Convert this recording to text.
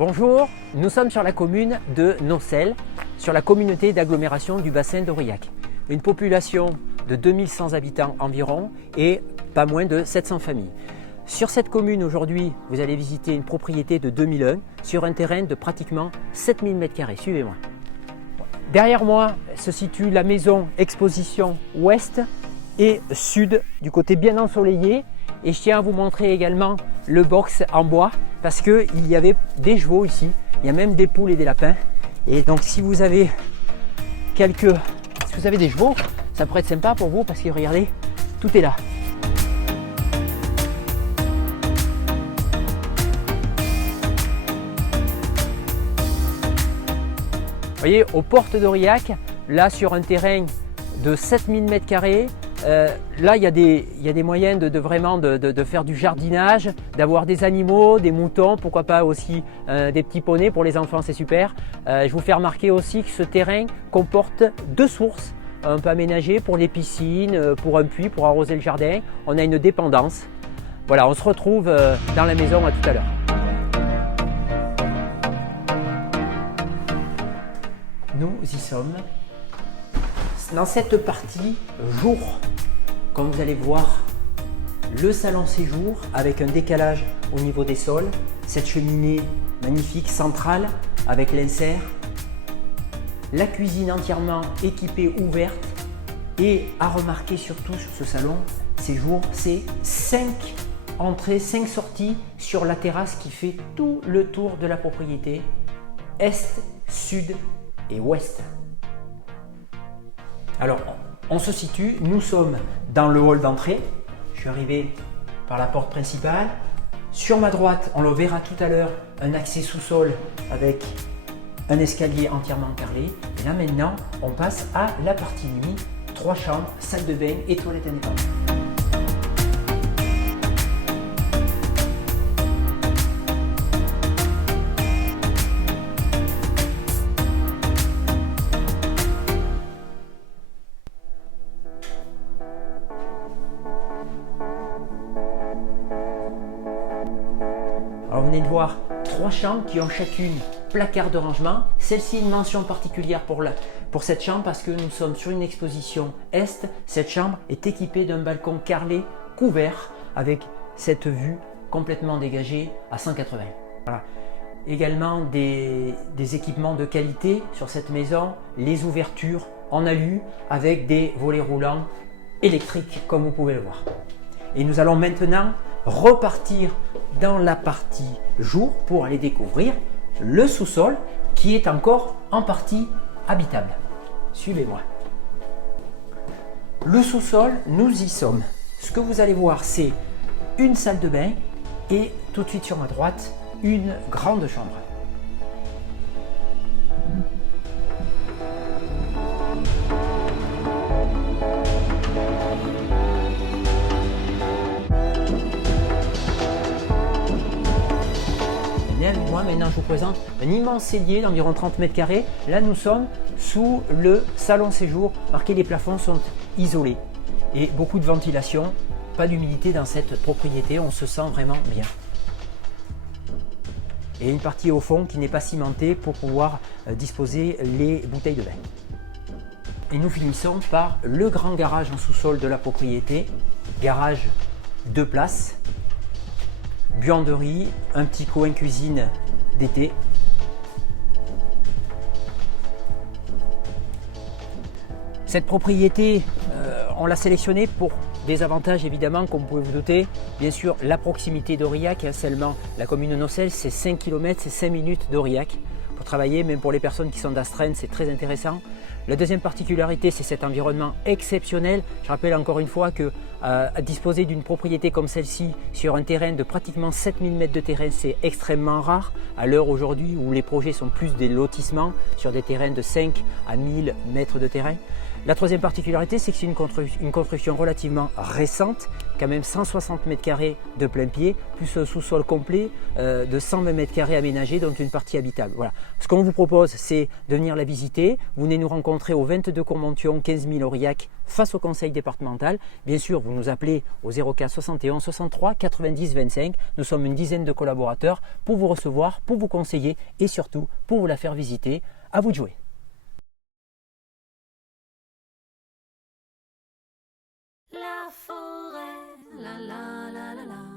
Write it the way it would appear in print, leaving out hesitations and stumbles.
Bonjour, nous sommes sur la commune de Nocelles, sur la communauté d'agglomération du bassin d'Aurillac. Une population de 2100 habitants environ et pas moins de 700 familles. Sur cette commune aujourd'hui, vous allez visiter une propriété de 2001 sur un terrain de pratiquement 7000 m². Suivez-moi. Derrière moi se situe la maison exposition ouest et sud du côté bien ensoleillé. Et je tiens à vous montrer également le box en bois parce qu'il y avait des chevaux ici, il y a même des poules et des lapins. Et donc si vous avez des chevaux, ça pourrait être sympa pour vous parce que regardez, tout est là. Vous voyez, aux portes d'Aurillac, là sur un terrain de 7000 m², là il y a des moyens de faire du jardinage, d'avoir des animaux, des moutons, pourquoi pas aussi des petits poneys pour les enfants, c'est super. Je vous fais remarquer aussi que ce terrain comporte 2 sources un peu aménagées pour les piscines, pour un puits, pour arroser le jardin. On a une dépendance. Voilà, on se retrouve dans la maison à tout à l'heure. Nous y sommes dans cette partie jour. Comme vous allez voir, le salon séjour avec un décalage au niveau des sols, cette cheminée magnifique centrale avec l'insert, la cuisine entièrement équipée ouverte et à remarquer surtout sur ce salon séjour, c'est 5 entrées, 5 sorties sur la terrasse qui fait tout le tour de la propriété, est, sud et ouest. Alors, on se situe, nous sommes dans le hall d'entrée. Je suis arrivé par la porte principale. Sur ma droite, on le verra tout à l'heure, un accès sous-sol avec un escalier entièrement carrelé. Et là maintenant, on passe à la partie nuit, 3 chambres, salle de bain et toilette indépendante. Alors vous venez de voir 3 chambres qui ont chacune placard de rangement. Celle-ci est une mention particulière pour cette chambre parce que nous sommes sur une exposition est. Cette chambre est équipée d'un balcon carrelé couvert avec cette vue complètement dégagée à 180. Voilà. Également des équipements de qualité sur cette maison, les ouvertures en alu avec des volets roulants électriques comme vous pouvez le voir. Et nous allons maintenant repartir dans la partie jour pour aller découvrir le sous-sol qui est encore en partie habitable. Suivez-moi. Le sous-sol, nous y sommes. Ce que vous allez voir, c'est une salle de bain et tout de suite sur ma droite, une grande chambre. Moi, maintenant, je vous présente un immense cellier d'environ 30 m². Là, nous sommes sous le salon séjour. Marquez, les plafonds sont isolés et beaucoup de ventilation, pas d'humidité dans cette propriété. On se sent vraiment bien. Et une partie au fond qui n'est pas cimentée pour pouvoir disposer les bouteilles de vin. Et nous finissons par le grand garage en sous-sol de la propriété. Garage 2 places. Buanderie, un petit coin cuisine d'été. Cette propriété, on l'a sélectionnée pour des avantages évidemment, comme vous pouvez vous douter. Bien sûr, la proximité d'Aurillac, seulement la commune de Nocelles, c'est 5 km, c'est 5 minutes d'Aurillac. Pour travailler, même pour les personnes qui sont d'astreinte, c'est très intéressant. La deuxième particularité, c'est cet environnement exceptionnel. Je rappelle encore une fois que disposer d'une propriété comme celle-ci sur un terrain de pratiquement 7000 mètres de terrain, c'est extrêmement rare à l'heure aujourd'hui où les projets sont plus des lotissements sur des terrains de 5 à 1000 mètres de terrain. La troisième particularité, c'est que c'est une construction relativement récente, quand même 160 m² de plein pied, plus un sous-sol complet de 120 m² aménagé, donc une partie habitable. Voilà. Ce qu'on vous propose, c'est de venir la visiter. Vous venez nous rencontrer rencontrer au 22 Courmontion, 15 000 Aurillac, face au conseil départemental. Bien sûr, vous nous appelez au 04 71 63 90 25. Nous sommes une dizaine de collaborateurs pour vous recevoir, pour vous conseiller et surtout pour vous la faire visiter. À vous de jouer. La forêt, la la la la la.